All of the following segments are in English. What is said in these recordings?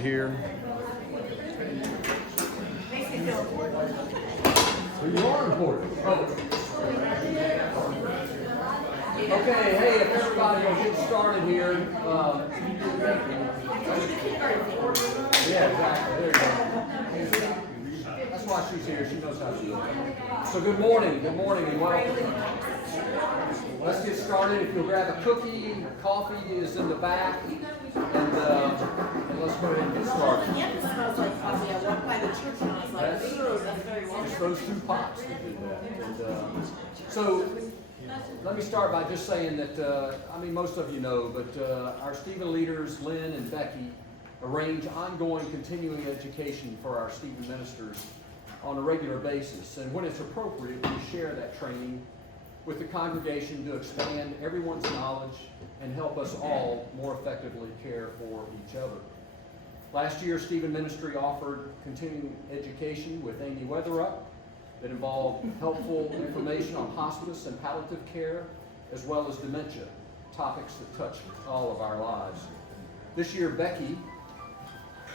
here. Well, you are important. Oh. Okay, hey, if everybody will get started here. Yeah, exactly. There you go. That's why she's here. She knows how to do it. So good morning, and welcome. Let's get started. If you'll grab a cookie, coffee is in the back, and let's go ahead and get started. It smells like coffee. I walked by the church and I was like, ooh, that's very It's wonderful. those two pots that did that. And, so let me start by just saying that, most of you know, but our Stephen leaders, Lynn and Becky, arrange ongoing continuing education for our Stephen ministers on a regular basis. And when it's appropriate, we share that training with the congregation to expand everyone's knowledge and help us all more effectively care for each other. Last year, Stephen Ministry offered continuing education with Amy Weatherup that involved helpful information on hospice and palliative care, as well as dementia, topics that touch all of our lives. This year, Becky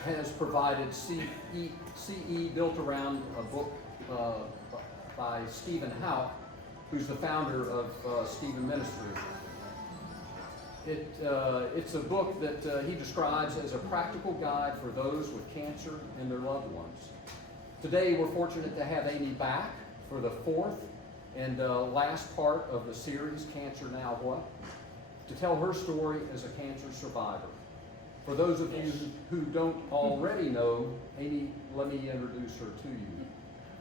has provided CE built around a book by Stephen Houck, who's the founder of Stephen Ministry. It's a book that he describes as a practical guide for those with cancer and their loved ones. Today we're fortunate to have Amy back for the fourth and last part of the series, Cancer Now What?, to tell her story as a cancer survivor. For those of you who don't already know Amy, let me introduce her to you.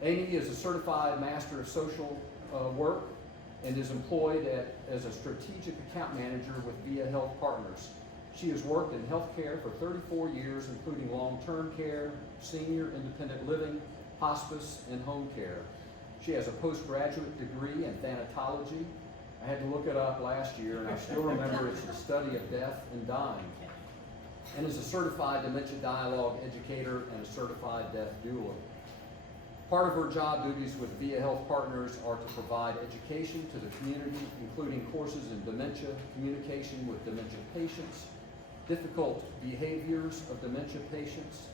Amy is a certified Master of Social Work and is employed as a strategic account manager with Via Health Partners. She has worked in healthcare for 34 years, including long-term care, senior independent living, hospice, and home care. She has a postgraduate degree in thanatology. I had to look it up last year, and I still remember it's the study of death and dying, and is a certified dementia dialogue educator and a certified death doula. Part of her job duties with Via Health Partners are to provide education to the community, including courses in dementia, communication with dementia patients, difficult behaviors of dementia patients,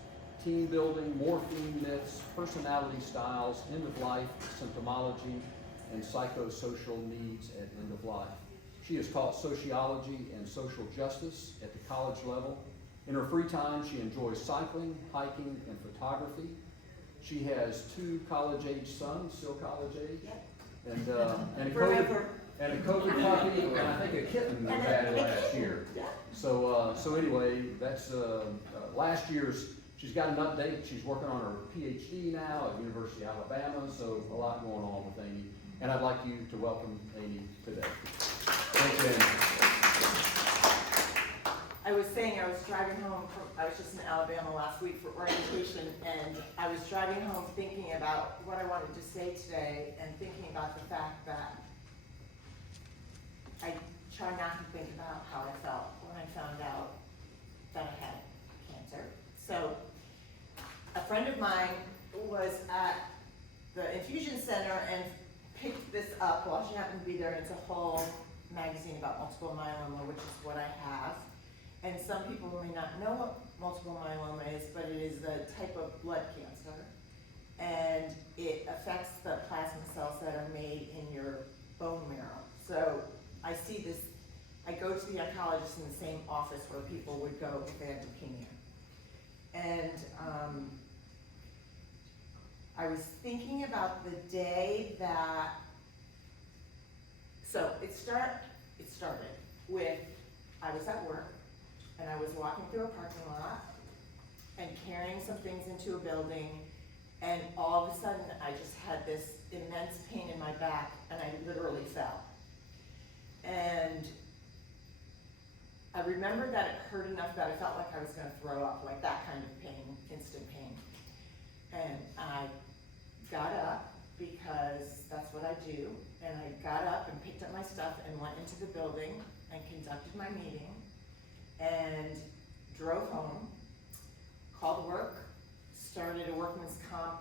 team building, morphine myths, personality styles, end of life, symptomology, and psychosocial needs at end of life. She has taught sociology and social justice at the college level. In her free time, she enjoys cycling, hiking, and photography. She has 2 college-age sons, still college-age, and a COVID puppy, and I think a kitten was added last year. So anyway, that's last year's. She's got an update. She's working on her PhD now at University of Alabama. So a lot going on with Amy, and I'd like you to welcome Amy today. Thank you, Amy. I was saying I was driving home I was just in Alabama last week for orientation, and I was driving home thinking about what I wanted to say today and thinking about the fact that I try not to think about how I felt when I found out that I had cancer. So a friend of mine was at the infusion center and picked this up while she happened to be there, and it's a whole magazine about multiple myeloma, which is what I have. And some people may not know what multiple myeloma is, but it is the type of blood cancer. And it affects the plasma cells that are made in your bone marrow. So I see this, I go to the oncologist in the same office where people would go if they had leukemia. And I was thinking about the day that, so it started with, I was at work, and I was walking through a parking lot and carrying some things into a building, and all of a sudden I just had this immense pain in my back, and I literally fell. And I remembered that it hurt enough that I felt like I was going to throw up, like that kind of pain, instant pain. And I got up, because that's what I do, and I got up and picked up my stuff and went into the building and conducted my meeting and drove home, called work, started a workman's comp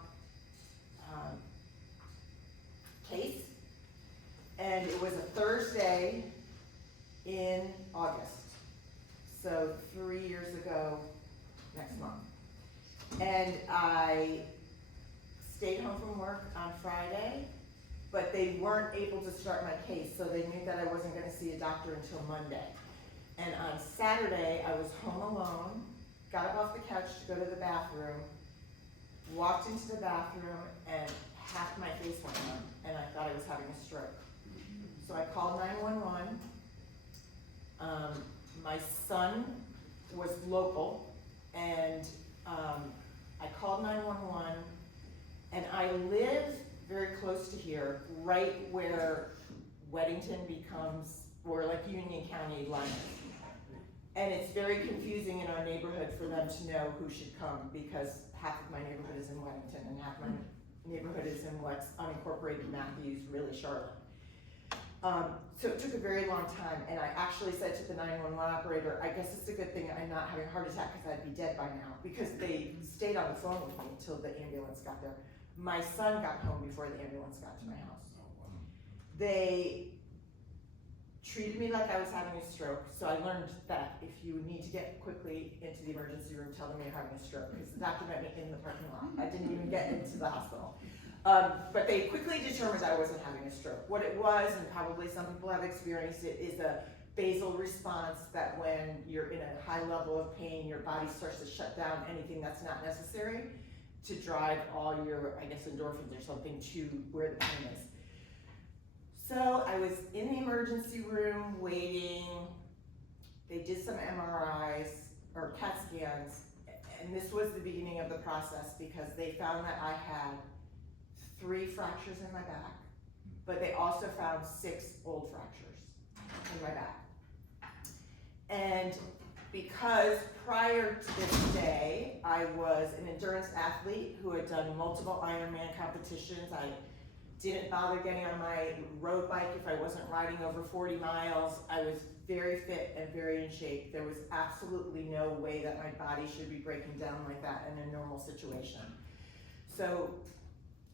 case, and it was a Thursday in August. So 3 years ago next month. And I stayed home from work on Friday, but they weren't able to start my case, so they knew that I wasn't gonna see a doctor until Monday. And on Saturday, I was home alone, got up off the couch to go to the bathroom, walked into the bathroom, and half my face went numb, and I thought I was having a stroke. So I called 911. My son was local, and I called 911, and I live very close to here, right where Weddington becomes, or like Union County line. And it's very confusing in our neighborhood for them to know who should come, because half of my neighborhood is in Weddington and half my neighborhood is in what's unincorporated Matthews, really Charlotte. So it took a very long time, and I actually said to the 911 operator, I guess it's a good thing I'm not having a heart attack because I'd be dead by now, because they stayed on the phone with me until the ambulance got there. My son got home before the ambulance got to my house. They treated me like I was having a stroke, so I learned that if you need to get quickly into the emergency room, tell them you're having a stroke, because the doctor met me in the parking lot. I didn't even get into the hospital. But they quickly determined I wasn't having a stroke. What it was, and probably some people have experienced it, is a basal response that when you're in a high level of pain, your body starts to shut down anything that's not necessary to drive all your, I guess, endorphins or something to where the pain is. So I was in the emergency room waiting. They did some MRIs or CAT scans, and this was the beginning of the process, because they found that I had 3 fractures in my back, but they also found 6 old fractures in my back. And because prior to this day, I was an endurance athlete who had done multiple Ironman competitions. I didn't bother getting on my road bike if I wasn't riding over 40 miles. I was very fit and very in shape. There was absolutely no way that my body should be breaking down like that in a normal situation. So,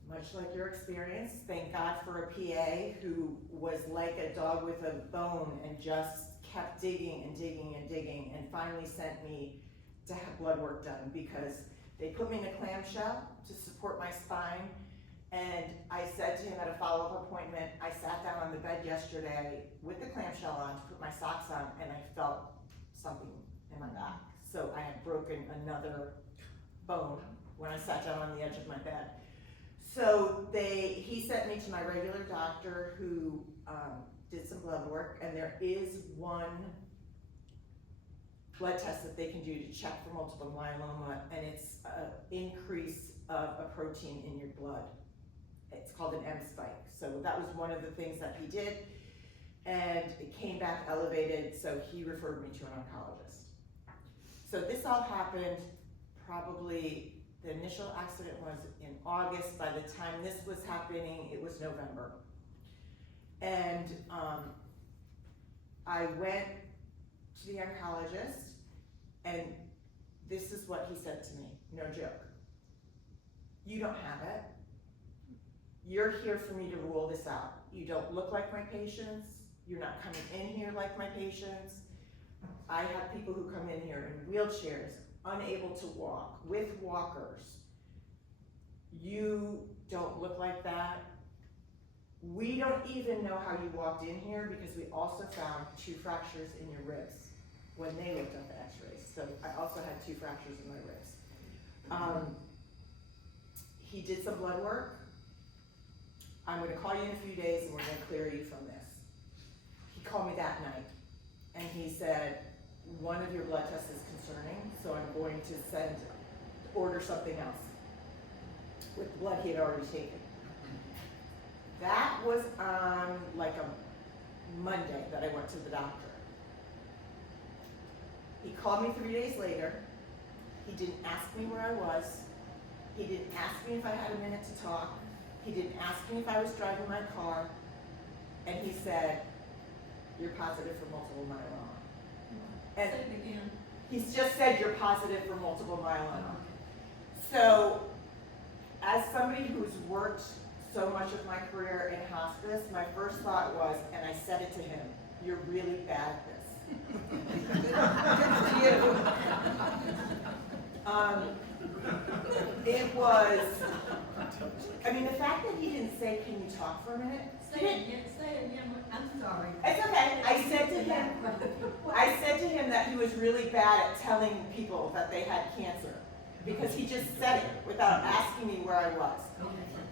much like your experience, thank God for a PA who was like a dog with a bone and just kept digging and digging and digging, and finally sent me to have blood work done, because they put me in a clamshell to support my spine. And I said to him at a follow-up appointment, I sat down on the bed yesterday with the clamshell on to put my socks on, and I felt something in my back. So I had broken another bone when I sat down on the edge of my bed. So he sent me to my regular doctor who did some blood work, and there is one blood test that they can do to check for multiple myeloma, and it's an increase of a protein in your blood. It's called an M spike. So that was one of the things that he did, and it came back elevated, so he referred me to an oncologist. So this all happened probably, the initial accident was in August. By the time this was happening, it was November. And I went to the oncologist, and this is what he said to me, no joke. You don't have it. You're here for me to rule this out. You don't look like my patients. You're not coming in here like my patients. I have people who come in here in wheelchairs, unable to walk, with walkers. You don't look like that. We don't even know how you walked in here, because we also found 2 fractures in your ribs when they looked at the x-rays. So I also had 2 fractures in my ribs. He did some blood work. I'm gonna call you in a few days and we're gonna clear you from this. He called me that night and he said, one of your blood tests is concerning, so I'm going to order something else with the blood he had already taken. That was on like a Monday that I went to the doctor. He called me 3 days later. He didn't ask me where I was. He didn't ask me if I had a minute to talk. He didn't ask me if I was driving my car. And he said, you're positive for multiple myeloma. And he's just said you're positive for multiple myeloma. So, as somebody who's worked so much of my career in hospice, my first thought was, and I said it to him, you're really bad at this. Good for you. It was, I mean, the fact that he didn't say, can you talk for a minute? Say it again, I'm sorry. It's okay. I said to him that he was really bad at telling people that they had cancer because he just said it without asking me where I was.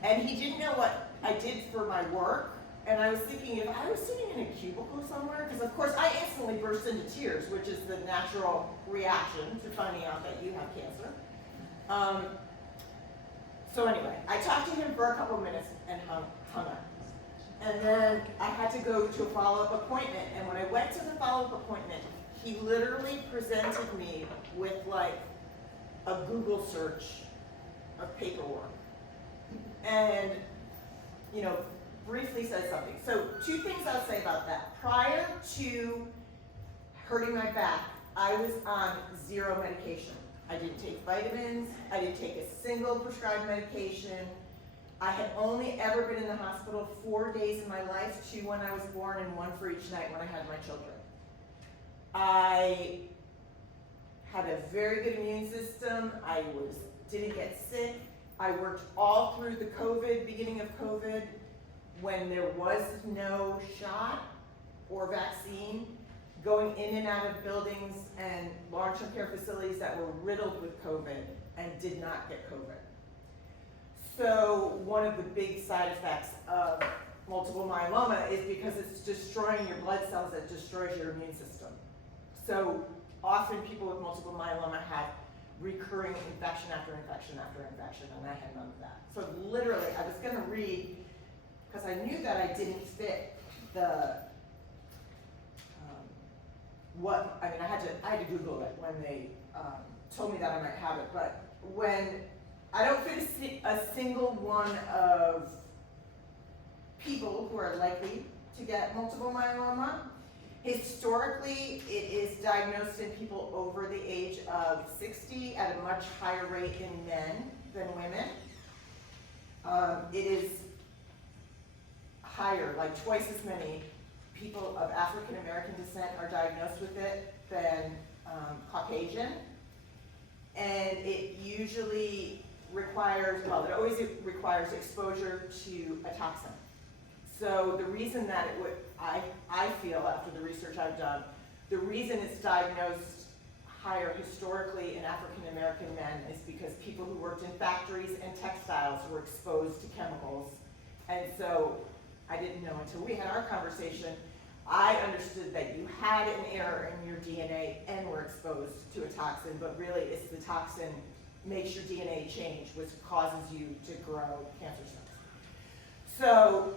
And he didn't know what I did for my work. And I was thinking if I was sitting in a cubicle somewhere, because of course I instantly burst into tears, which is the natural reaction to finding out that you have cancer. So anyway, I talked to him for a couple minutes and hung up. And then I had to go to a follow-up appointment. And when I went to the follow-up appointment, he literally presented me with like a Google search of paperwork. And, you know, briefly said something. So 2 things I'll say about that. Prior to hurting my back, I was on 0 medication. I didn't take vitamins. I didn't take a single prescribed medication. I had only ever been in the hospital 4 days in my life, 2 when I was born and 1 for each night when I had my children. I had a very good immune system. I didn't get sick. I worked all through the beginning of COVID, when there was no shot or vaccine, going in and out of buildings and long-term care facilities that were riddled with COVID and did not get COVID. So one of the big side effects of multiple myeloma is because it's destroying your blood cells, that destroys your immune system. So often people with multiple myeloma have recurring infection after infection after infection, and I had none of that. So literally, I was gonna read, because I knew that I didn't fit the, I had to Google it when they told me that I might have it, but when I don't fit a single one of people who are likely to get multiple myeloma. Historically, it is diagnosed in people over the age of 60 at a much higher rate in men than women. It is higher, like twice as many people of African American descent are diagnosed with it than Caucasian. And it usually requires, well, it always requires exposure to a toxin. So the reason that it would, I feel after the research I've done, the reason it's diagnosed higher historically in African American men is because people who worked in factories and textiles were exposed to chemicals. And so I didn't know until we had our conversation, I understood that you had an error in your DNA and were exposed to a toxin, but really it's the toxin makes your DNA change, which causes you to grow cancer cells. So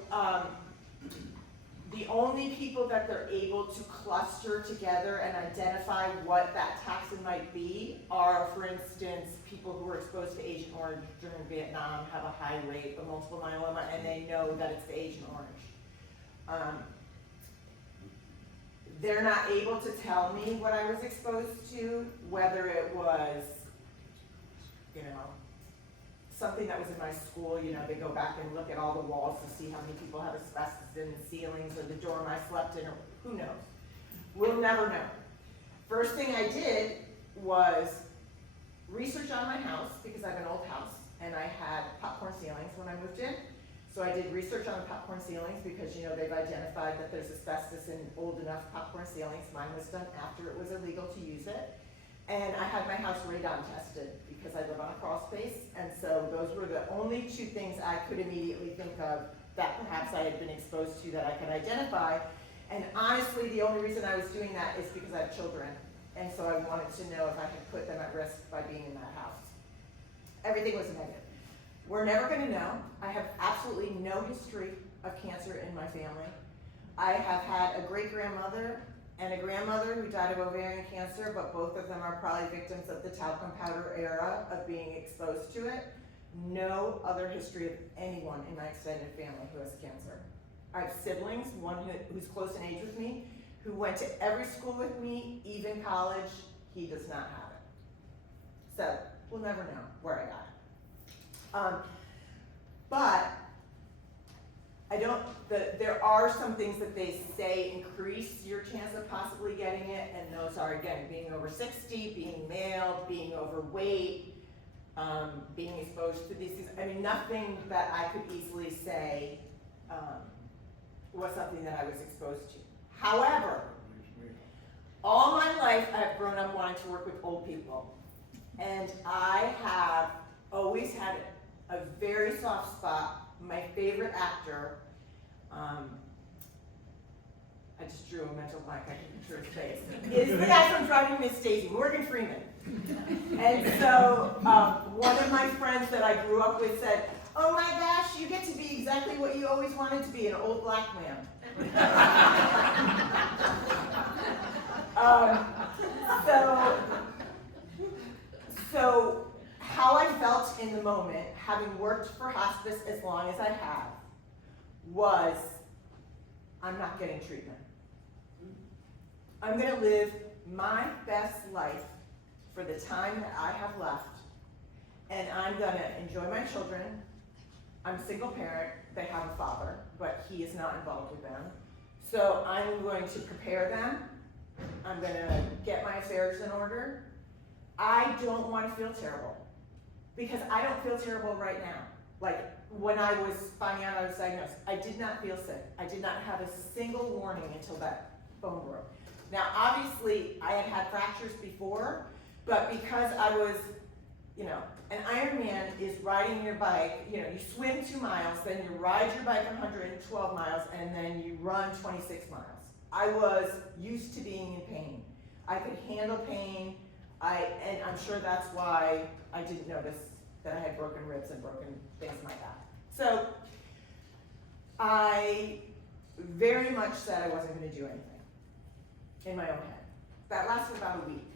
the only people that they're able to cluster together and identify what that toxin might be are, for instance, people who were exposed to Agent Orange during Vietnam have a high rate of multiple myeloma, and they know that it's the Agent Orange. They're not able to tell me what I was exposed to, whether it was, you know, something that was in my school. You know, they go back and look at all the walls to see how many people have asbestos in the ceilings or the dorm I slept in, or who knows. We'll never know. First thing I did was research on my house, because I have an old house, and I had popcorn ceilings when I moved in. So I did research on the popcorn ceilings because, you know, they've identified that there's asbestos in old enough popcorn ceilings. Mine was done after it was illegal to use it. And I had my house radon tested because I live on a crawl space. And so those were the only 2 things I could immediately think of that perhaps I had been exposed to that I could identify. And honestly, the only reason I was doing that is because I have children. And so I wanted to know if I could put them at risk by being in that house. Everything was negative. We're never gonna know. I have absolutely no history of cancer in my family. I have had a great-grandmother and a grandmother who died of ovarian cancer, but both of them are probably victims of the talcum powder era of being exposed to it. No other history of anyone in my extended family who has cancer. I have siblings, one who's close in age with me, who went to every school with me, even college. He does not have it. So we'll never know where I got it. But there are some things that they say increase your chance of possibly getting it, and those are, again, being over 60, being male, being overweight, being exposed to these things. I mean, nothing that I could easily say was something that I was exposed to. However, all my life I've grown up wanting to work with old people. And I have always had a very soft spot. My favorite actor, I just drew a mental blank, I can picture his face, is the guy from Driving Miss Daisy, Morgan Freeman. And so one of my friends that I grew up with said, "Oh my gosh, you get to be exactly what you always wanted to be, an old black man." So how I felt in the moment, having worked for hospice as long as I have, was, I'm not getting treatment. I'm gonna live my best life for the time that I have left, and I'm gonna enjoy my children. I'm a single parent, they have a father, but he is not involved with them. So I'm going to prepare them. I'm gonna get my affairs in order. I don't wanna feel terrible, because I don't feel terrible right now. Like, when I was finding out I was diagnosed, I did not feel sick. I did not have a single warning until that bone broke. Now, obviously, I had had fractures before, but because I was, an Ironman is riding your bike, you swim 2 miles, then you ride your bike 112 miles, and then you run 26 miles. I was used to being in pain. I could handle pain, and I'm sure that's why I didn't notice that I had broken ribs and broken things like that. So I very much said I wasn't going to do anything in my own head. That lasted about a week.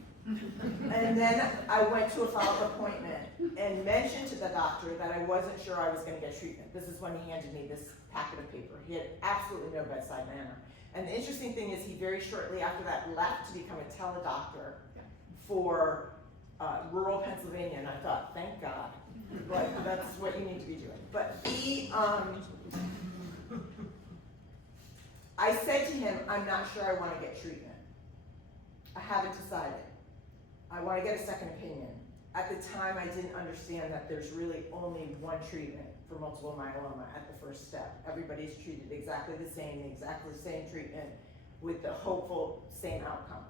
And then I went to a follow-up appointment and mentioned to the doctor that I wasn't sure I was going to get treatment. This is when he handed me this packet of paper. He had absolutely no bedside manner. And the interesting thing is he very shortly after that left to become a teledoctor for rural Pennsylvania, and I thought, thank God. Like, that's what you need to be doing. But I said to him, I'm not sure I want to get treatment. I haven't decided. I want to get a second opinion. At the time, I didn't understand that there's really only one treatment for multiple myeloma at the first step. Everybody's treated exactly the same treatment with the hopeful same outcome.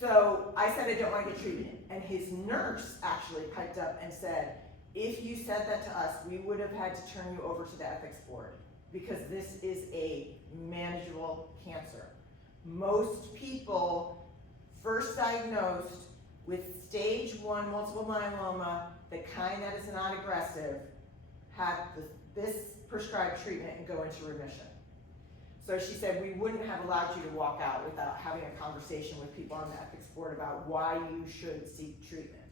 So I said I don't want to get treatment. And his nurse actually piped up and said, if you said that to us, we would have had to turn you over to the ethics board because this is a manageable cancer. Most people first diagnosed with stage 1 multiple myeloma, the kind that is not aggressive, have this prescribed treatment and go into remission. So she said we wouldn't have allowed you to walk out without having a conversation with people on the ethics board about why you should seek treatment.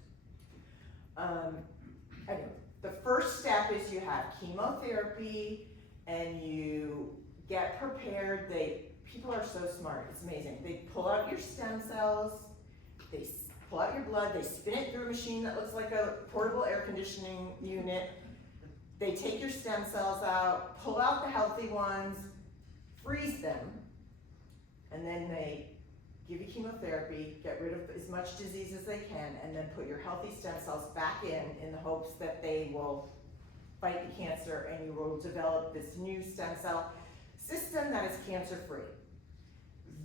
Anyway, the first step is you have chemotherapy and you get prepared. People are so smart, it's amazing. They pull out your stem cells, they pull out your blood, they spin it through a machine that looks like a portable air conditioning unit. They take your stem cells out, pull out the healthy ones, freeze them, and then they give you chemotherapy, get rid of as much disease as they can, and then put your healthy stem cells back in the hopes that they will fight the cancer and you will develop this new stem cell system that is cancer-free.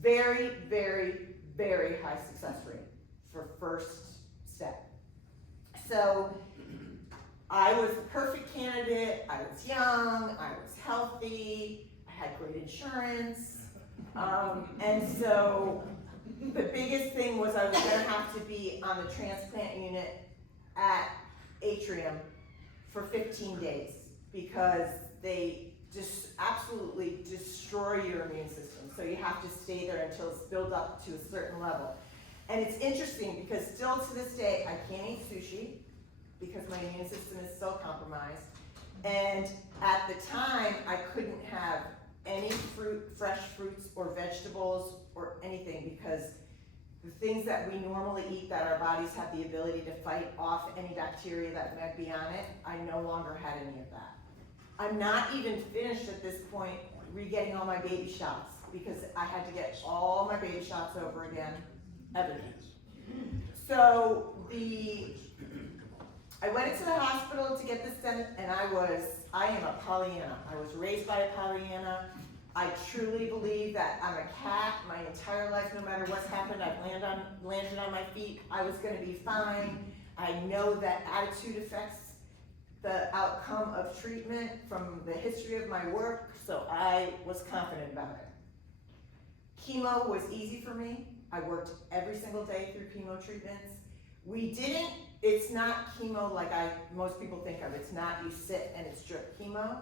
Very, very, very high success rate for first step. So I was the perfect candidate, I was young, I was healthy, I had great insurance, and so the biggest thing was I was going to have to be on the transplant unit at Atrium for 15 days because they just absolutely destroy your immune system. So you have to stay there until it's built up to a certain level. And it's interesting because still to this day, I can't eat sushi because my immune system is so compromised. And at the time, I couldn't have any fresh fruits or vegetables or anything because the things that we normally eat that our bodies have the ability to fight off any bacteria that might be on it, I no longer had any of that. I'm not even finished at this point re-getting all my baby shots because I had to get all my baby shots over again, everything. So I went into the hospital to get this done, and I am a Pollyanna. I was raised by a Pollyanna. I truly believe that I'm a cat. My entire life, no matter what's happened, I've landed on my feet. I was gonna be fine. I know that attitude affects the outcome of treatment from the history of my work, so I was confident about it. Chemo was easy for me. I worked every single day through chemo treatments. It's not chemo like most people think of. It's not you sit and it's drip chemo.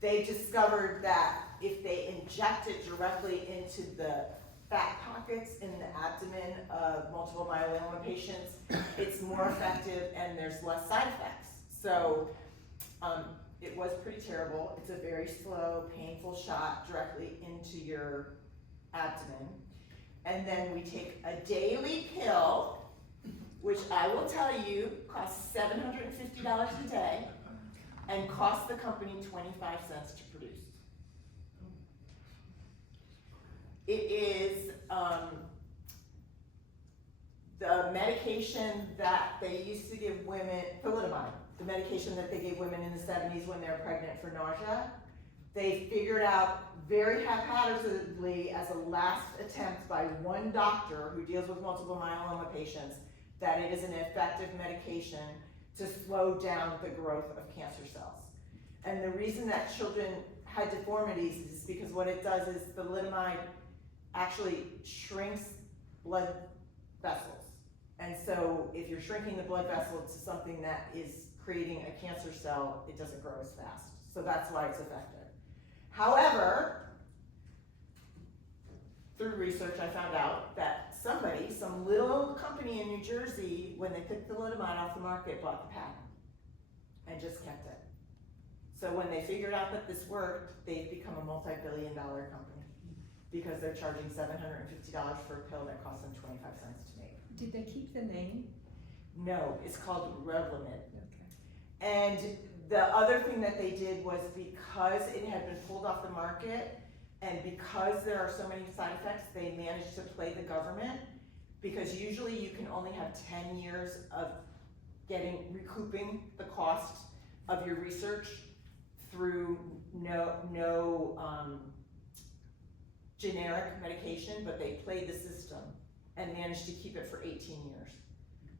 They discovered that if they inject it directly into the fat pockets in the abdomen of multiple myeloma patients, it's more effective and there's less side effects. So it was pretty terrible. It's a very slow, painful shot directly into your abdomen. And then we take a daily pill, which I will tell you costs $750 a day and costs the company 25 cents to produce. It is the medication that they used to give women, thalidomide, the medication that they gave women in the 70s when they were pregnant for nausea. They figured out very haphazardly as a last attempt by one doctor who deals with multiple myeloma patients that it is an effective medication to slow down the growth of cancer cells. And the reason that children had deformities is because what it does is the thalidomide actually shrinks blood vessels. And so if you're shrinking the blood vessel to something that is creating a cancer cell, it doesn't grow as fast. So that's why it's effective. However, through research I found out that some little company in New Jersey, when they took the thalidomide off the market, bought the patent and just kept it. So when they figured out that this worked, they've become a multi-billion-dollar company because they're charging $750 for a pill that costs them 25 cents to make. Did they keep the name? No, it's called Revlimid. Okay. And the other thing that they did was because it had been pulled off the market and because there are so many side effects, they managed to play the government, because usually you can only have 10 years of recouping the cost of your research through no generic medication, but they played the system and managed to keep it for 18 years.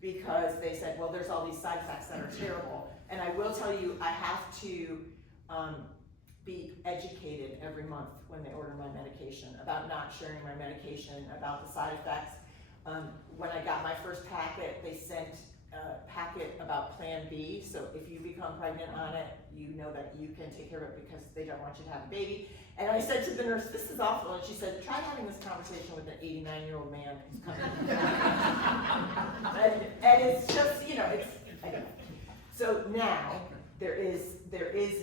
Because they said, well, there's all these side effects that are terrible. And I will tell you, I have to be educated every month when they order my medication about not sharing my medication, about the side effects. When I got my first packet, they sent a packet about Plan B. So if you become pregnant on it, you know that you can take care of it because they don't want you to have a baby. And I said to the nurse, this is awful. And she said, try having this conversation with an 89-year-old man who's coming. and it's just, I don't know. So now, there is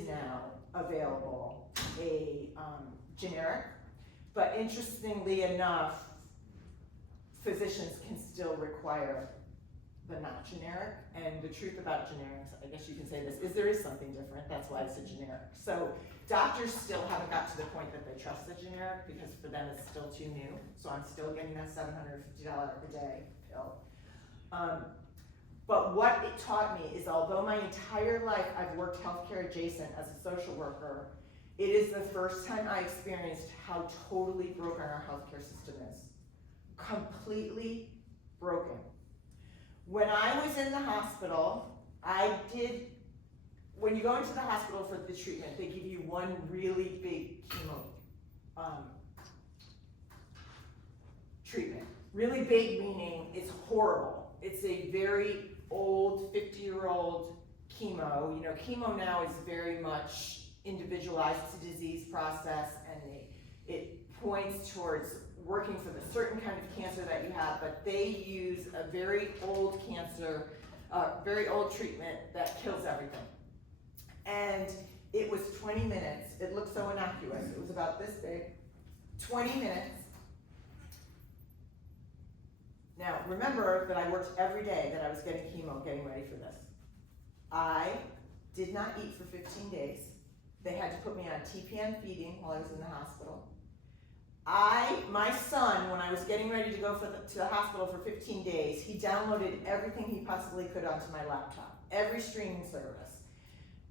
now available a generic, but interestingly enough, physicians can still require the not generic. And the truth about generics, I guess you can say this, is there is something different. That's why it's a generic. So doctors still haven't got to the point that they trust the generic because for them it's still too new. So I'm still getting that $750 a day pill. But what it taught me is, although my entire life I've worked healthcare adjacent as a social worker, it is the first time I experienced how totally broken our healthcare system is. Completely broken. When I was in the hospital, when you go into the hospital for the treatment, they give you one really big chemo treatment. Really big meaning it's horrible. It's a very old, 50-year-old chemo. Chemo now is very much individualized to disease process, and it points towards working for the certain kind of cancer that you have, but they use a very old cancer, very old treatment that kills everything. And it was 20 minutes. It looked so innocuous. It was about this big. 20 minutes. Now, remember that I worked every day that I was getting chemo, getting ready for this. I did not eat for 15 days. They had to put me on TPN feeding while I was in the hospital. My son, when I was getting ready to go to the hospital for 15 days, he downloaded everything he possibly could onto my laptop. every streaming service,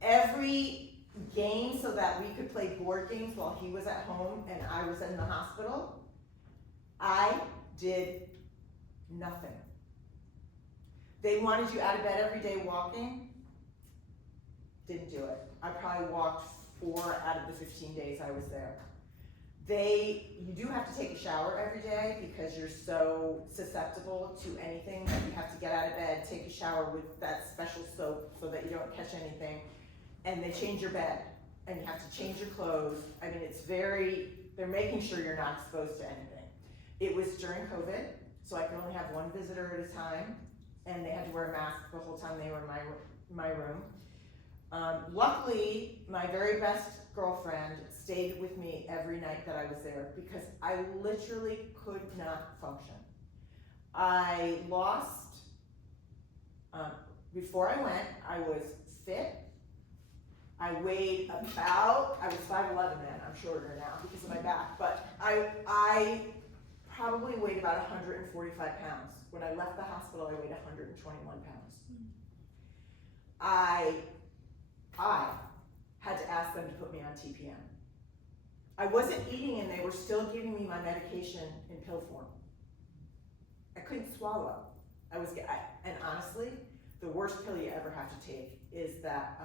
every game so that we could play board games while he was at home and I was in the hospital. I did nothing. They wanted you out of bed every day walking. Didn't do it. I probably walked 4 out of the 15 days I was there. You do have to take a shower every day because you're so susceptible to anything that you have to get out of bed, take a shower with that special soap so that you don't catch anything. And they change your bed and you have to change your clothes. I mean, they're making sure you're not exposed to anything. It was during COVID, so I could only have one visitor at a time, and they had to wear a mask the whole time they were in my room. Luckily, my very best girlfriend stayed with me every night that I was there because I literally could not function. I lost, before I went, I was fit. I weighed I was 5'11" then, I'm shorter now because of my back, but I probably weighed about 145 pounds. When I left the hospital, I weighed 121 pounds. I had to ask them to put me on TPN. I wasn't eating and they were still giving me my medication in pill form. I couldn't swallow. And honestly, the worst pill you ever have to take is that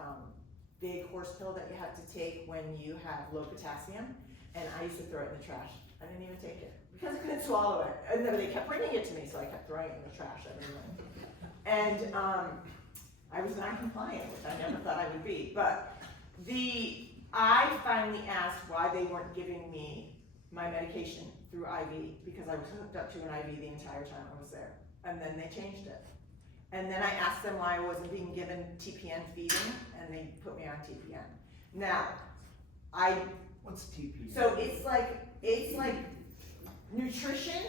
big horse pill that you have to take when you have low potassium, and I used to throw it in the trash. I didn't even take it because I couldn't swallow it. And then they kept bringing it to me, so I kept throwing it in the trash every morning. And I was not compliant, which I never thought I would be. But I finally asked why they weren't giving me my medication through IV, because I was hooked up to an IV the entire time I was there. And then they changed it. And then I asked them why I wasn't being given TPN feeding, and they put me on TPN. Now, What's TPN? so it's like nutrition,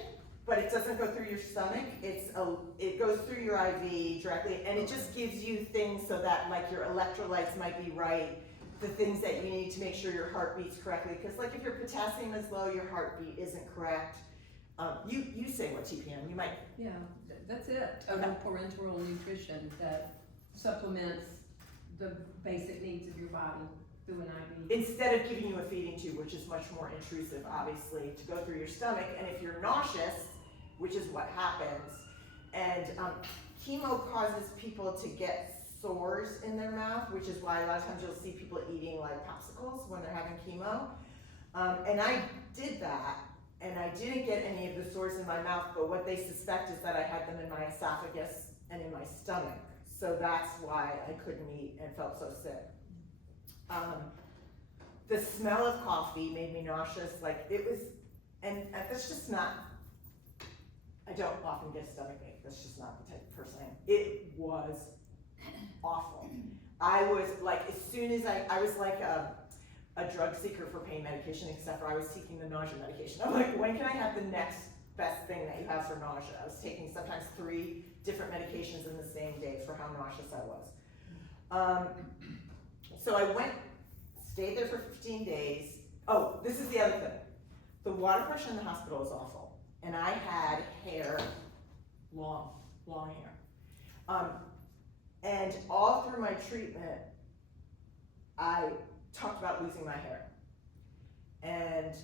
but it doesn't go through your stomach. It goes through your IV directly, and it just gives you things so that like your electrolytes might be right, the things that you need to make sure your heart beats correctly. Because like if your potassium is low, your heartbeat isn't correct. You say what TPN, you might. Yeah, that's it. Total parenteral nutrition that supplements the basic needs of your body through an IV. Instead of giving you a feeding tube, which is much more intrusive, obviously, to go through your stomach. And if you're nauseous, which is what happens, and chemo causes people to get sores in their mouth, which is why a lot of times you'll see people eating like popsicles when they're having chemo. And I did that, and I didn't get any of the sores in my mouth, but what they suspect is that I had them in my esophagus and in my stomach. So that's why I couldn't eat and felt so sick. The smell of coffee made me nauseous, like it was, and that's just not, I don't often get stomach ache, that's just not the type of person I am. It was awful. I was like, as soon as I was like a drug seeker for pain medication, except for I was seeking the nausea medication. I'm like, when can I have the next best thing that you have for nausea? I was taking sometimes 3 different medications in the same day for how nauseous I was. So I stayed there for 15 days. Oh, this is the other thing. The water pressure in the hospital is awful. And I had hair, long hair. And all through my treatment, I talked about losing my hair. And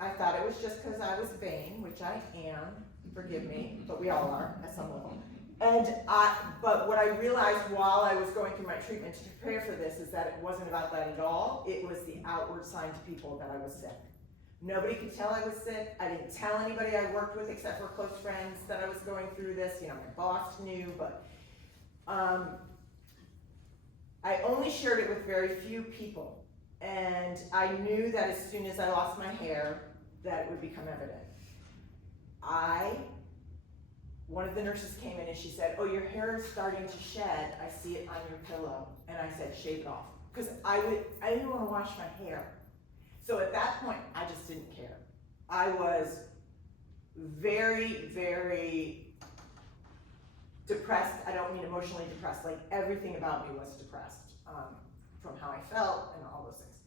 I thought it was just because I was vain, which I am, forgive me, but we all are at some level. But what I realized while I was going through my treatment to prepare for this is that it wasn't about that at all. It was the outward sign to people that I was sick. Nobody could tell I was sick. I didn't tell anybody I worked with except for close friends that I was going through this. You know, my boss knew, but I only shared it with very few people. And I knew that as soon as I lost my hair, that it would become evident. One of the nurses came in and she said, "Oh, your hair is starting to shed. I see it on your pillow." And I said, "Shave it off." Because I didn't want to wash my hair. So at that point, I just didn't care. I was very, very depressed. I don't mean emotionally depressed, like everything about me was depressed from how I felt and all those things.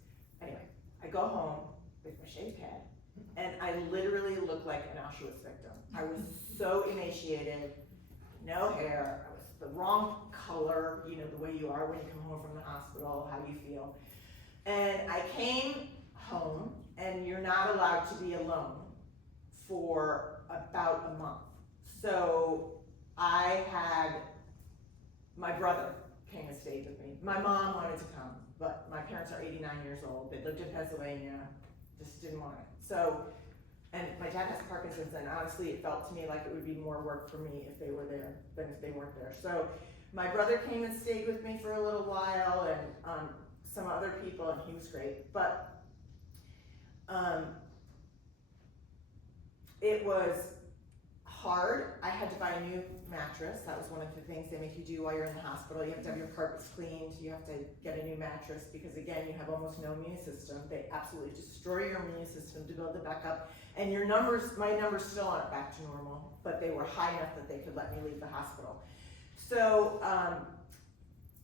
Anyway, I go home with my shaved head and I literally looked like an Auschwitz victim. I was so emaciated, no hair, I was the wrong color, you know, the way you are when you come home from the hospital, how you feel. And I came home, and you're not allowed to be alone for about a month. So I had, my brother came and stayed with me. My mom wanted to come, but my parents are 89 years old. They lived in Pennsylvania, just didn't want it. So, and my dad has Parkinson's, and honestly, it felt to me like it would be more work for me if they were there than if they weren't there. So my brother came and stayed with me for a little while, and some other people, and he was great. But it was hard. I had to buy a new mattress. That was one of the things they make you do while you're in the hospital. You have to have your carpets cleaned. You have to get a new mattress because, again, you have almost no immune system. They absolutely destroy your immune system to build it back up. And your numbers, my numbers still aren't back to normal, but they were high enough that they could let me leave the hospital. So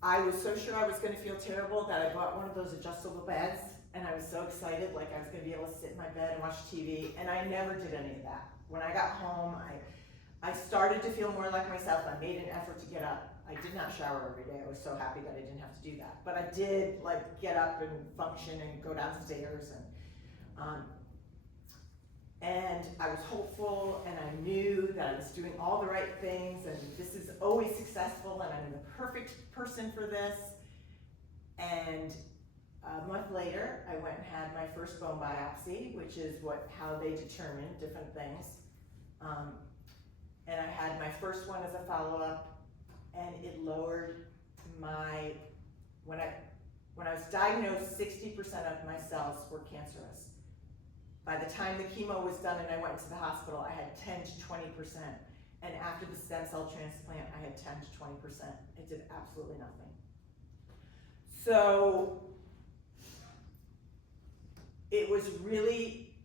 I was so sure I was going to feel terrible that I bought one of those adjustable beds, and I was so excited, like I was going to be able to sit in my bed and watch TV, and I never did any of that. When I got home, I started to feel more like myself. I made an effort to get up. I did not shower every day. I was so happy that I didn't have to do that. But I did like get up and function and go downstairs, and I was hopeful, and I knew that I was doing all the right things, and this is always successful, and I'm the perfect person for this. And a month later, I went and had my first bone biopsy, which is how they determine different things. And I had my first one as a follow-up, and it lowered my, when I was diagnosed, 60% of my cells were cancerous. By the time the chemo was done and I went to the hospital, I had 10 to 20%. And after the stem cell transplant, I had 10 to 20%. It did absolutely nothing. So it was really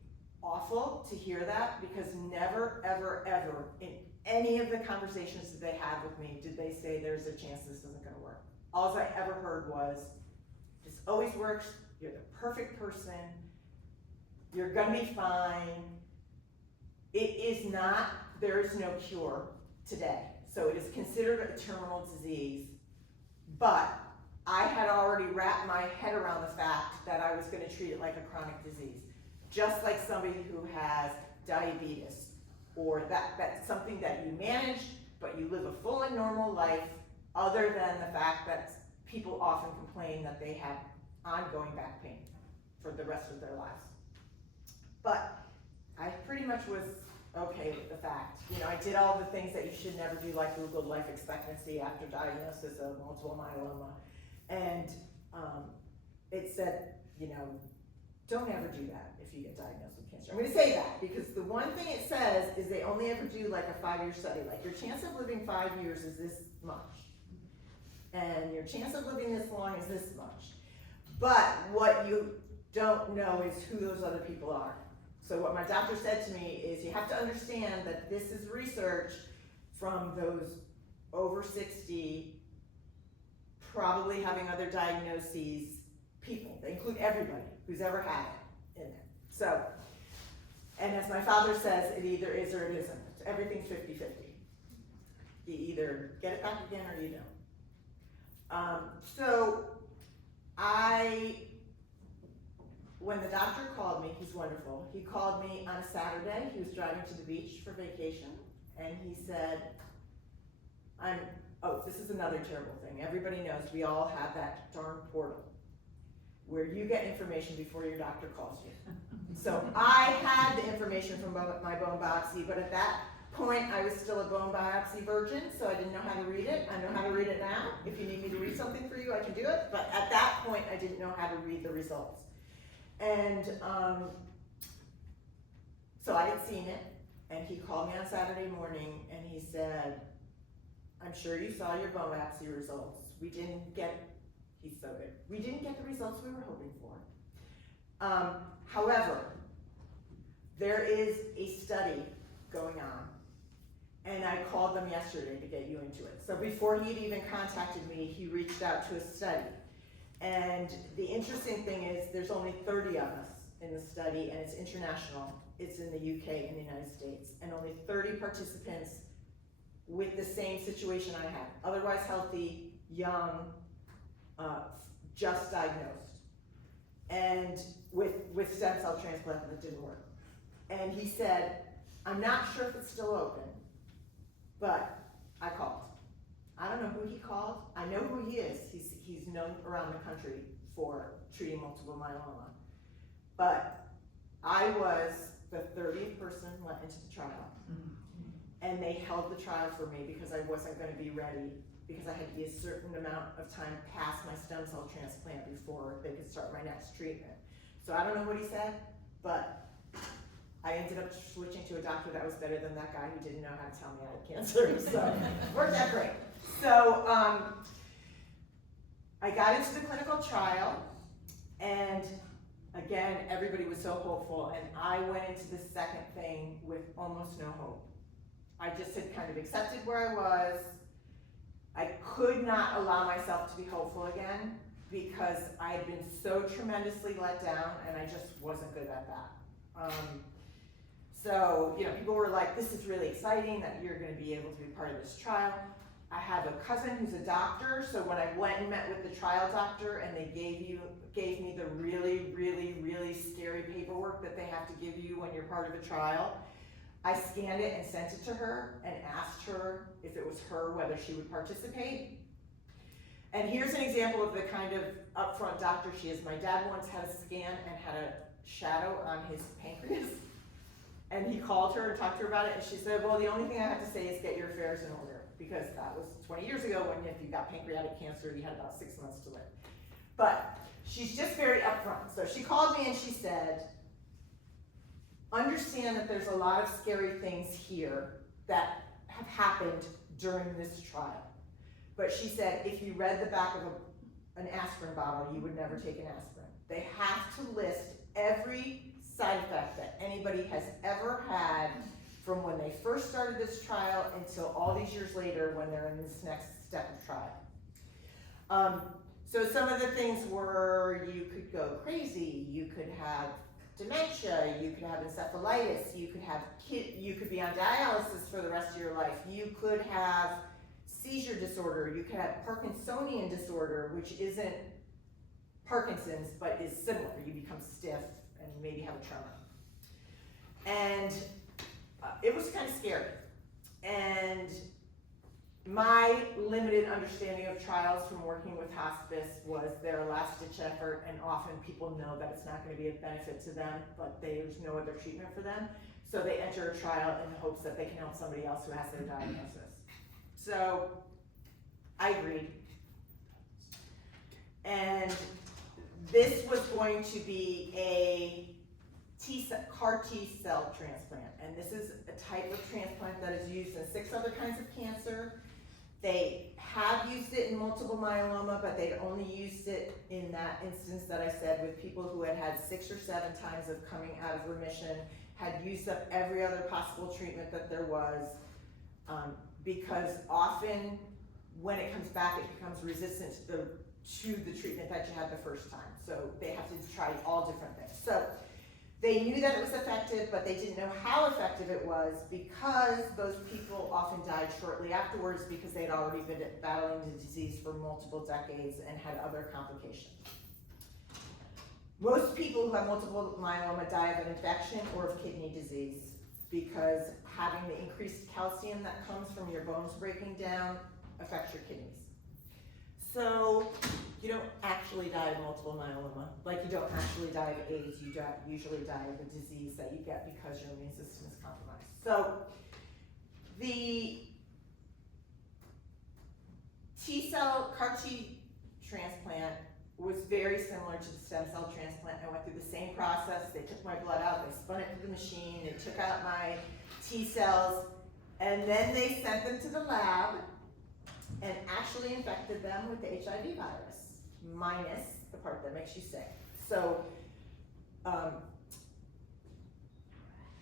awful to hear that, because never, ever, ever in any of the conversations that they had with me did they say there's a chance this isn't going to work. All I ever heard was, this always works, you're the perfect person, you're going to be fine. It is not, there is no cure today. So it is considered a terminal disease, but I had already wrapped my head around the fact that I was going to treat it like a chronic disease. Just like somebody who has diabetes, or that's something that you manage, but you live a full and normal life, other than the fact that people often complain that they have ongoing back pain for the rest of their lives. But I pretty much was okay with the fact. You know, I did all the things that you should never do, like Googled life expectancy after diagnosis of multiple myeloma. And it said, you know, don't ever do that if you get diagnosed with cancer. I'm going to say that because the one thing it says is they only ever do like a 5-year study. Like, your chance of living 5 years is this much. And your chance of living this long is this much. But what you don't know is who those other people are. So what my doctor said to me is, you have to understand that this is research from those over 60, probably having other diagnoses, people. They include everybody who's ever had it in there. So, and as my father says, it either is or it isn't. Everything's 50-50. You either get it back again or you don't. So when the doctor called me, he's wonderful. He called me on a Saturday. He was driving to the beach for vacation, and he said, this is another terrible thing. Everybody knows we all have that darn portal where you get information before your doctor calls you. So I had the information from my bone biopsy, but at that point I was still a bone biopsy virgin, so I didn't know how to read it. I know how to read it now. If you need me to read something for you, I can do it. But at that point, I didn't know how to read the results. And so I had seen it, and he called me on Saturday morning, and he said, I'm sure you saw your bone biopsy results. He's so good. We didn't get the results we were hoping for. However, there is a study going on, and I called them yesterday to get you into it. So before he'd even contacted me, he reached out to a study. And the interesting thing is there's only 30 of us in the study, and it's international. It's in the UK and the United States, and only 30 participants with the same situation I had. Otherwise healthy, young, just diagnosed. And with stem cell transplant that didn't work. And he said, I'm not sure if it's still open, but I called. I don't know who he called. I know who he is. He's known around the country for treating multiple myeloma. But I was the 30th person went into the trial. And they held the trial for me because I wasn't going to be ready, because I had to be a certain amount of time past my stem cell transplant before they could start my next treatment. So I don't know what he said, but I ended up switching to a doctor that was better than that guy who didn't know how to tell me I had cancer. So worked out great. So I got into the clinical trial, and again, everybody was so hopeful, and I went into the second thing with almost no hope. I just had kind of accepted where I was. I could not allow myself to be hopeful again because I had been so tremendously let down, and I just wasn't good at that. So, you know, people were like, this is really exciting that you're going to be able to be part of this trial. I have a cousin who's a doctor, so when I went and met with the trial doctor and they gave me the really, really, really scary paperwork that they have to give you when you're part of a trial, I scanned it and sent it to her and asked her if it was her, whether she would participate. And here's an example of the kind of upfront doctor she is. My dad once had a scan and had a shadow on his pancreas. And he called her and talked to her about it, and she said, well, the only thing I have to say is get your affairs in order, because that was 20 years ago when if you got pancreatic cancer, you had about 6 months to live. But she's just very upfront. So she called me and she said, understand that there's a lot of scary things here that have happened during this trial. But she said, if you read the back of an aspirin bottle, you would never take an aspirin. They have to list every side effect that anybody has ever had from when they first started this trial until all these years later when they're in this next step of trial. So some of the things were, you could go crazy, you could have dementia, you could have encephalitis, you could be on dialysis for the rest of your life, you could have seizure disorder, you could have Parkinsonian disorder, which isn't Parkinson's but is similar. You become stiff and maybe have a tremor. And it was kind of scary. And my limited understanding of trials from working with hospice was they're a last-ditch effort, and often people know that it's not going to be a benefit to them, but there's no other treatment for them. So they enter a trial in the hopes that they can help somebody else who has their diagnosis. So I agreed. And this was going to be a CAR T-cell transplant. And this is a type of transplant that is used in 6 other kinds of cancer. They have used it in multiple myeloma, but they'd only used it in that instance that I said with people who had had 6 or 7 times of coming out of remission, had used up every other possible treatment that there was, because often when it comes back, it becomes resistant to the treatment that you had the first time. So they have to try all different things. So they knew that it was effective, but they didn't know how effective it was because those people often died shortly afterwards because they had already been battling the disease for multiple decades and had other complications. Most people who have multiple myeloma die of an infection or of kidney disease because having the increased calcium that comes from your bones breaking down affects your kidneys. So you don't actually die of multiple myeloma, like you don't actually die of AIDS, you usually die of a disease that you get because your immune system is compromised. So the T-cell CAR T transplant was very similar to the stem cell transplant. I went through the same process. They took my blood out, they spun it through the machine, they took out my T-cells, and then they sent them to the lab and actually infected them with the HIV virus, minus the part that makes you sick. So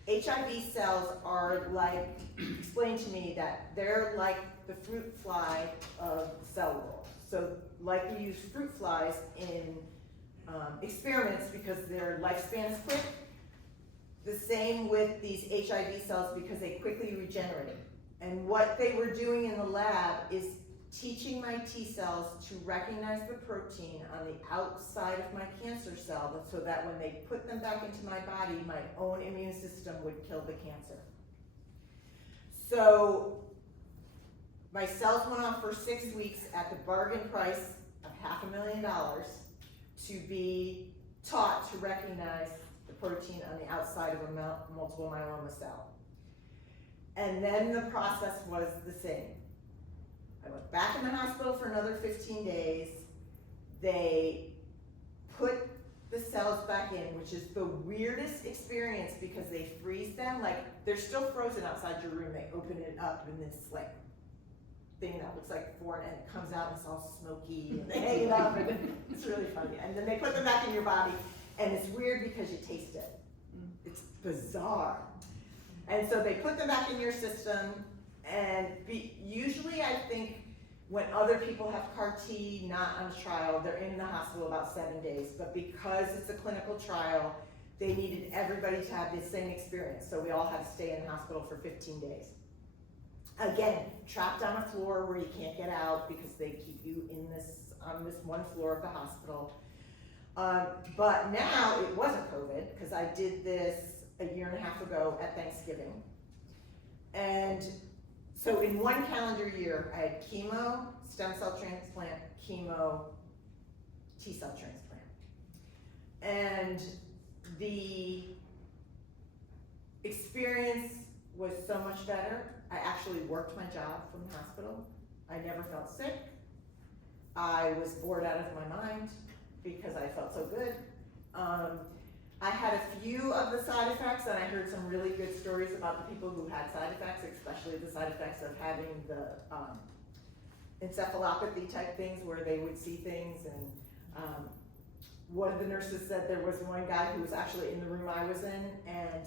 HIV cells are like, explain to me that they're like the fruit fly of the cell world. So like you use fruit flies in experiments because their lifespan is quick, the same with these HIV cells because they quickly regenerate. And what they were doing in the lab is teaching my T cells to recognize the protein on the outside of my cancer cell, so that when they put them back into my body, my own immune system would kill the cancer. So my cells went on for 6 weeks at the bargain price of $500,000 to be taught to recognize the protein on the outside of a multiple myeloma cell. And then the process was the same. I went back in the hospital for another 15 days. They put the cells back in, which is the weirdest experience because they freeze them, like they're still frozen outside your room. They open it up in this like thing that looks like foreign, and it comes out and it's all smoky, and they hang it up, and it's really funny. And then they put them back in your body, and it's weird because you taste it. It's bizarre. And so they put them back in your system, and usually I think when other people have CAR T not on trial, they're in the hospital about 7 days. But because it's a clinical trial, they needed everybody to have the same experience. So we all had to stay in the hospital for 15 days. Again, trapped on a floor where you can't get out because they keep you in on this one floor of the hospital. But now it wasn't COVID, because I did this a year and a half ago at Thanksgiving. And so in one calendar year, I had chemo, stem cell transplant, chemo, T cell transplant. And the experience was so much better. I actually worked my job from the hospital. I never felt sick. I was bored out of my mind because I felt so good. I had a few of the side effects, and I heard some really good stories about the people who had side effects, especially the side effects of having the encephalopathy type things where they would see things. And one of the nurses said there was one guy who was actually in the room I was in, and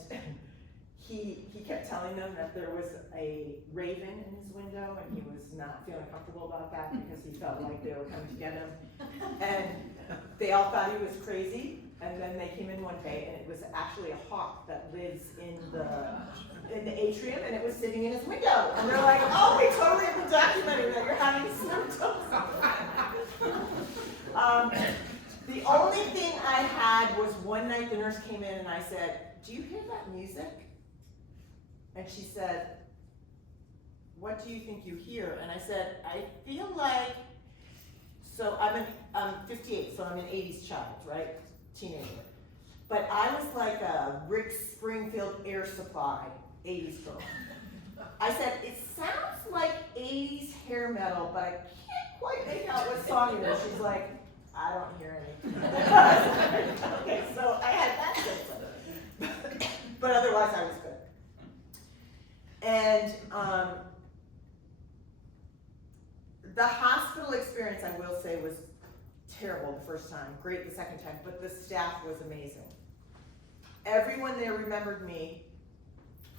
he kept telling them that there was a raven in his window, and he was not feeling comfortable about that because he felt like they were coming to get him. And they all thought he was crazy. And then they came in one day, and it was actually a hawk that lives in the atrium, and it was sitting in his window. And they're like, "Oh, we totally have been documenting that you're having symptoms." The only thing I had was one night the nurse came in and I said, "Do you hear that music?" And she said, "What do you think you hear?" And I said, "I feel like," so I'm 58, so I'm an 80s child, right? Teenager. But I was like a Rick Springfield Air Supply 80s girl. I said, "It sounds like 80s hair metal, but I can't quite make out what song it is." She's like, "I don't hear anything." Okay, so I had that symptom. But otherwise I was good. And the hospital experience, I will say, was terrible the first time, great the second time, but the staff was amazing. Everyone there remembered me,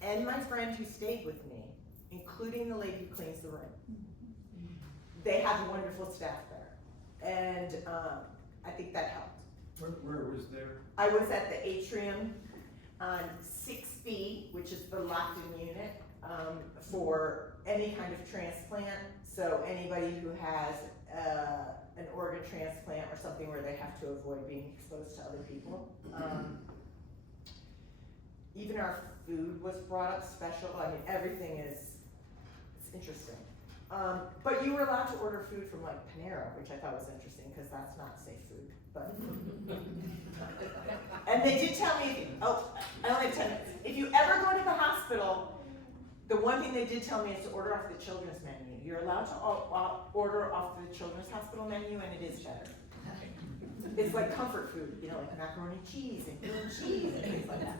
and my friend who stayed with me, including the lady who cleans the room. They had wonderful staff there, and I think that helped. Where was there? I was at the atrium on 6B, which is the locked-in unit for any kind of transplant. So anybody who has an organ transplant or something where they have to avoid being exposed to other people. Even our food was brought up special. I mean, everything it's interesting. But you were allowed to order food from like Panera, which I thought was interesting because that's not safe food. But and they did tell me, I only have 10 minutes. If you ever go to the hospital, the one thing they did tell me is to order off the children's menu. You're allowed to order off the children's hospital menu, and it is better. It's like comfort food, you know, like macaroni and cheese and grilled cheese and things like that.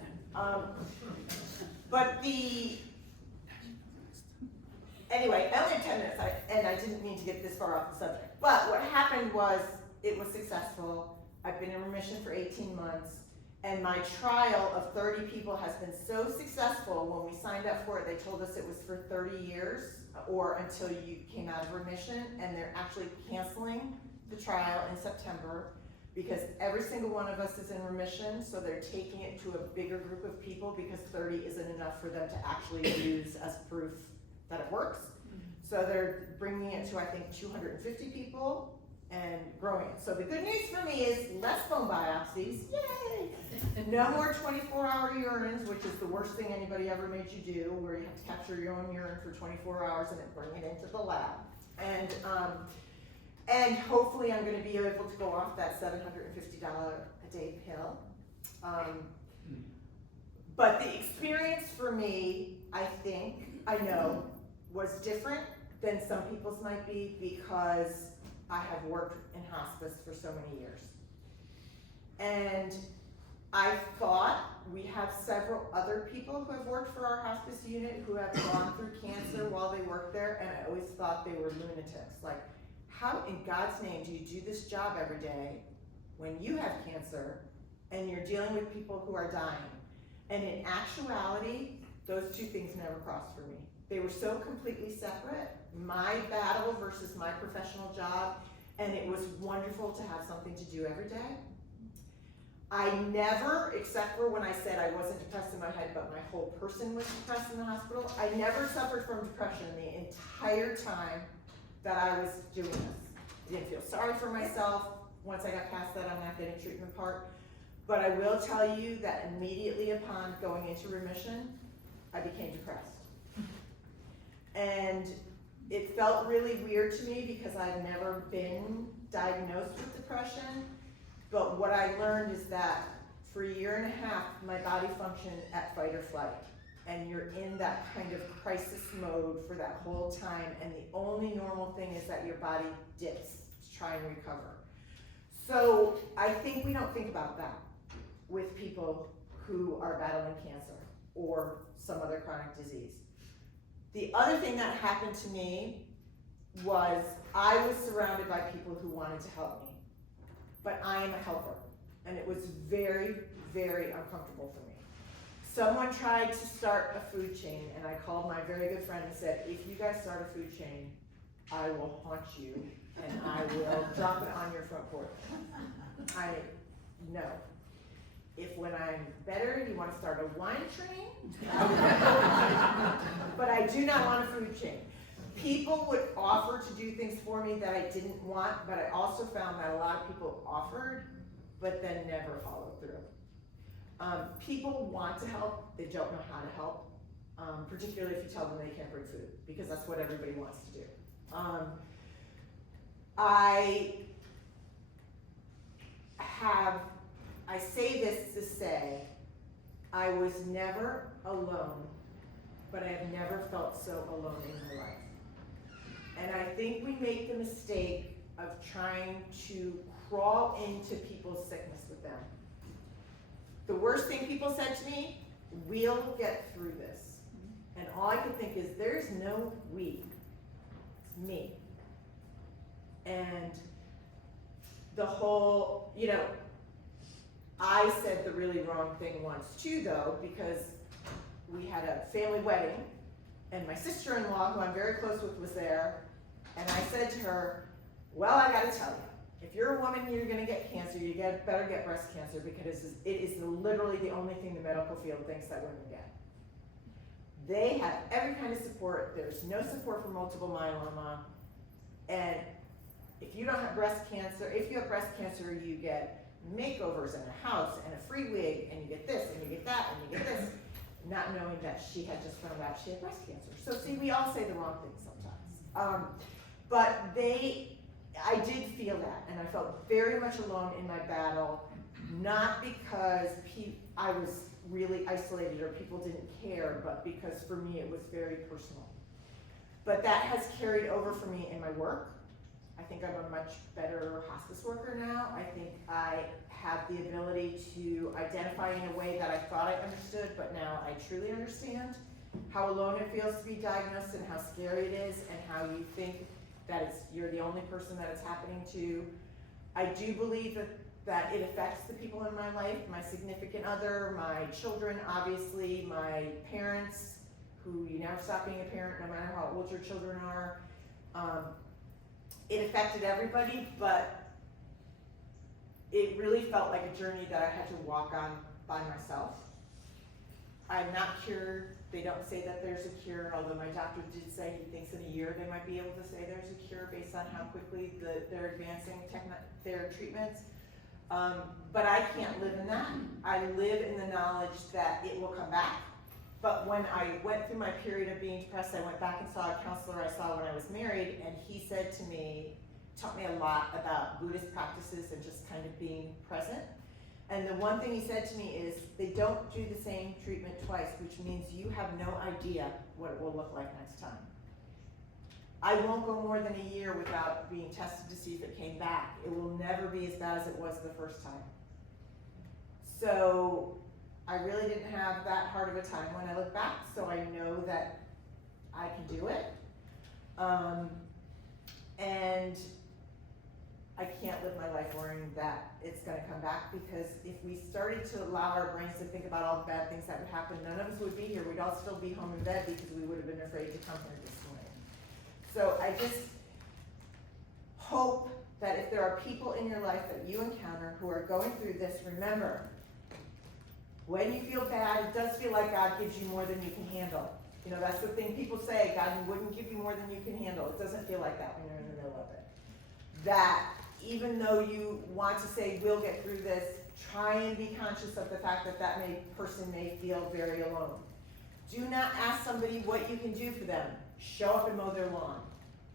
Anyway, I only have 10 minutes, and I didn't mean to get this far off the subject. But what happened was, it was successful. I've been in remission for 18 months. And my trial of 30 people has been so successful. When we signed up for it, they told us it was for 30 years or until you came out of remission, and they're actually canceling the trial in September because every single one of us is in remission, so they're taking it to a bigger group of people because 30 isn't enough for them to actually use as proof that it works. So they're bringing it to, I think, 250 people and growing it. So the good news for me is less bone biopsies, yay! No more 24-hour urines, which is the worst thing anybody ever made you do, where you have to capture your own urine for 24 hours and then bring it into the lab. And hopefully I'm gonna be able to go off that $750 a day pill. But the experience for me, I know, was different than some people's might be because I have worked in hospice for so many years. And I thought we have several other people who have worked for our hospice unit who have gone through cancer while they worked there, and I always thought they were lunatics. Like, how in God's name do you do this job every day when you have cancer and you're dealing with people who are dying? And in actuality, those two things never crossed for me. They were so completely separate, my battle versus my professional job, and it was wonderful to have something to do every day. I never, except for when I said I wasn't depressed in my head, but my whole person was depressed in the hospital, I never suffered from depression the entire time that I was doing this. I didn't feel sorry for myself. Once I got past that, I'm not getting treatment part. But I will tell you that immediately upon going into remission, I became depressed. And it felt really weird to me because I've never been diagnosed with depression. But what I learned is that for a year and a half, my body functioned at fight or flight. And you're in that kind of crisis mode for that whole time. And the only normal thing is that your body dips to try and recover. So I think we don't think about that with people who are battling cancer or some other chronic disease. The other thing that happened to me was I was surrounded by people who wanted to help me, but I am a helper, and it was very, very uncomfortable for me. Someone tried to start a food chain, and I called my very good friend and said, if you guys start a food chain, I will haunt you, and I will drop it on your front porch. No. If when I'm better, you want to start a wine train, but I do not want a food chain. People would offer to do things for me that I didn't want, but I also found that a lot of people offered, but then never followed through. People want to help, they don't know how to help, particularly if you tell them they can't bring food, because that's what everybody wants to do. I say this to say, I was never alone, but I have never felt so alone in my life. And I think we make the mistake of trying to crawl into people's sickness with them. The worst thing people said to me, we'll get through this. And all I could think is, there's no we, it's me. And the whole, I said the really wrong thing once too, though, because we had a family wedding, and my sister-in-law, who I'm very close with, was there, and I said to her, well, I gotta tell you, if you're a woman, you're gonna get cancer, you better get breast cancer, because it is literally the only thing the medical field thinks that women get. They have every kind of support. There's no support for multiple myeloma, and if you don't have breast cancer, if you have breast cancer, you get makeovers and a house and a free wig, and you get this and you get that and you get this, not knowing that she had just found out she had breast cancer. So see, we all say the wrong things sometimes. But I did feel that, and I felt very much alone in my battle, not because I was really isolated or people didn't care, but because for me it was very personal. But that has carried over for me in my work. I think I'm a much better hospice worker now. I think I have the ability to identify in a way that I thought I understood, but now I truly understand how alone it feels to be diagnosed and how scary it is and how you think that you're the only person that it's happening to. I do believe that it affects the people in my life, my significant other, my children, obviously, my parents, who you never stop being a parent no matter how old your children are. It affected everybody, but it really felt like a journey that I had to walk on by myself. I'm not cured. They don't say that there's a cure, although my doctor did say he thinks in a year they might be able to say there's a cure based on how quickly they're advancing their treatments. But I can't live in that. I live in the knowledge that it will come back. But when I went through my period of being depressed, I went back and saw a counselor I saw when I was married, and he said to me, taught me a lot about Buddhist practices and just kind of being present. And the one thing he said to me is, they don't do the same treatment twice, which means you have no idea what it will look like next time. I won't go more than a year without being tested to see if it came back. It will never be as bad as it was the first time. So I really didn't have that hard of a time when I look back, so I know that I can do it. And I can't live my life worrying that it's gonna come back, because if we started to allow our brains to think about all the bad things that would happen, none of us would be here. We'd all still be home in bed because we would have been afraid to come here this morning. So I just hope that if there are people in your life that you encounter who are going through this, remember, when you feel bad, it does feel like God gives you more than you can handle. You know, that's the thing people say, God wouldn't give you more than you can handle. It doesn't feel like that when you're in the middle of it. That even though you want to say, we'll get through this, try and be conscious of the fact that that person may feel very alone. Do not ask somebody what you can do for them. Show up and mow their lawn.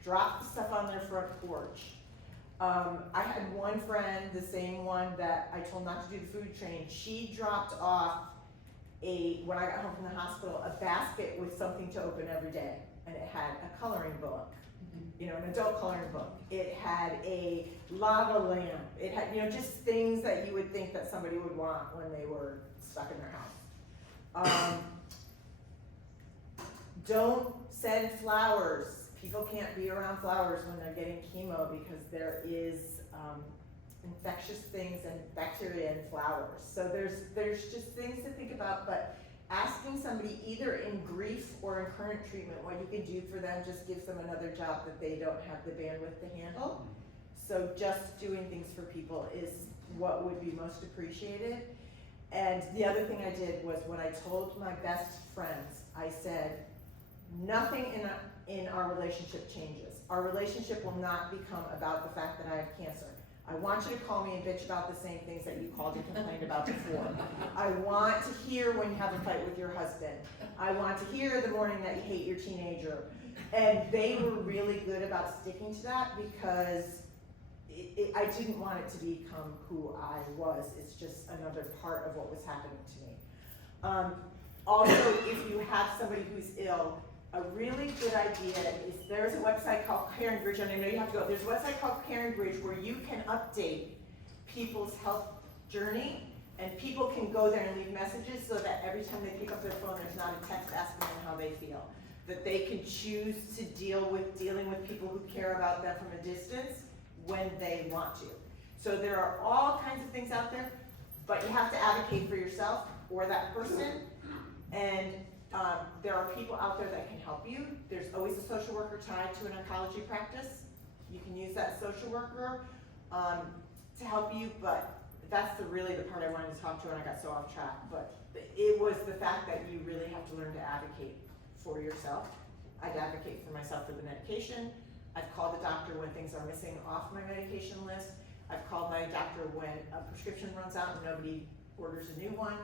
Drop the stuff on their front porch. I had one friend, the same one that I told not to do the food train, she dropped off when I got home from the hospital, a basket with something to open every day. And it had a coloring book, you know, an adult coloring book. It had a lava lamp. It had, you know, just things that you would think that somebody would want when they were stuck in their house. Don't send flowers. People can't be around flowers when they're getting chemo because there is infectious things and bacteria in flowers. So there's just things to think about, but asking somebody either in grief or in current treatment what you can do for them just gives them another job that they don't have the bandwidth to handle. So just doing things for people is what would be most appreciated. And the other thing I did was when I told my best friends, I said, nothing in our relationship changes. Our relationship will not become about the fact that I have cancer. I want you to call me and bitch about the same things that you called and complained about before. I want to hear when you have a fight with your husband. I want to hear the morning that you hate your teenager. And they were really good about sticking to that because I didn't want it to become who I was. It's just another part of what was happening to me. Also, if you have somebody who's ill, a really good idea is there's a website called Caring Bridge, and I know you have to go. There's a website called Caring Bridge where you can update people's health journey, and people can go there and leave messages so that every time they pick up their phone, there's not a text asking them how they feel. That they can choose to dealing with people who care about them from a distance when they want to. So there are all kinds of things out there, but you have to advocate for yourself or that person, and there are people out there that can help you. There's always a social worker tied to an oncology practice. You can use that social worker to help you, but that's really the part I wanted to talk to, and I got so off track. But it was the fact that you really have to learn to advocate for yourself. I'd advocate for myself for the medication. I've called the doctor when things are missing off my medication list. I've called my doctor when a prescription runs out and nobody orders a new one.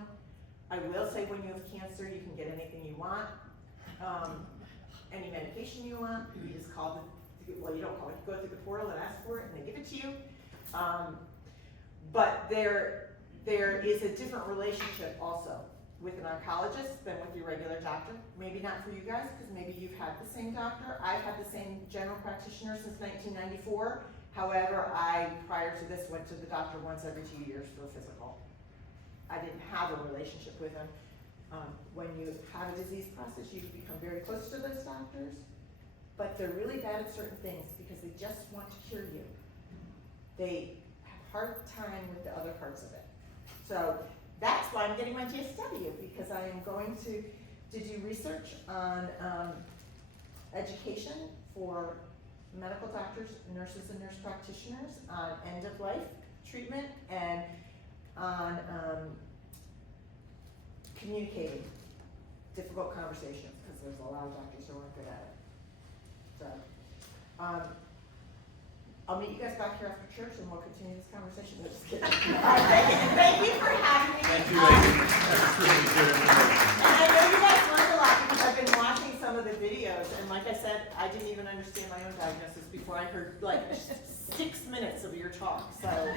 I will say when you have cancer, you can get anything you want, any medication you want. You just call well, you don't call it, you go through the portal and ask for it and they give it to you. But there is a different relationship also with an oncologist than with your regular doctor. Maybe not for you guys, because maybe you've had the same doctor. I've had the same general practitioner since 1994. However, I, prior to this, went to the doctor once every 2 years for a physical. I didn't have a relationship with them. When you have a disease process, you become very close to those doctors, but they're really bad at certain things because they just want to cure you. They have a hard time with the other parts of it. So that's why I'm getting my GSW, because I am going to do research on education for medical doctors, nurses, and nurse practitioners on end-of-life treatment and on communicating difficult conversations, because there's a lot of doctors who aren't good at it. So, I'll meet you guys back here after church and we'll continue this conversation. No, just kidding. Thank you for having me. Thank you, ladies. That's really good information. And I know you guys learned a lot because I've been watching some of the videos, and like I said, I didn't even understand my own diagnosis before I heard like 6 minutes of your talk, so.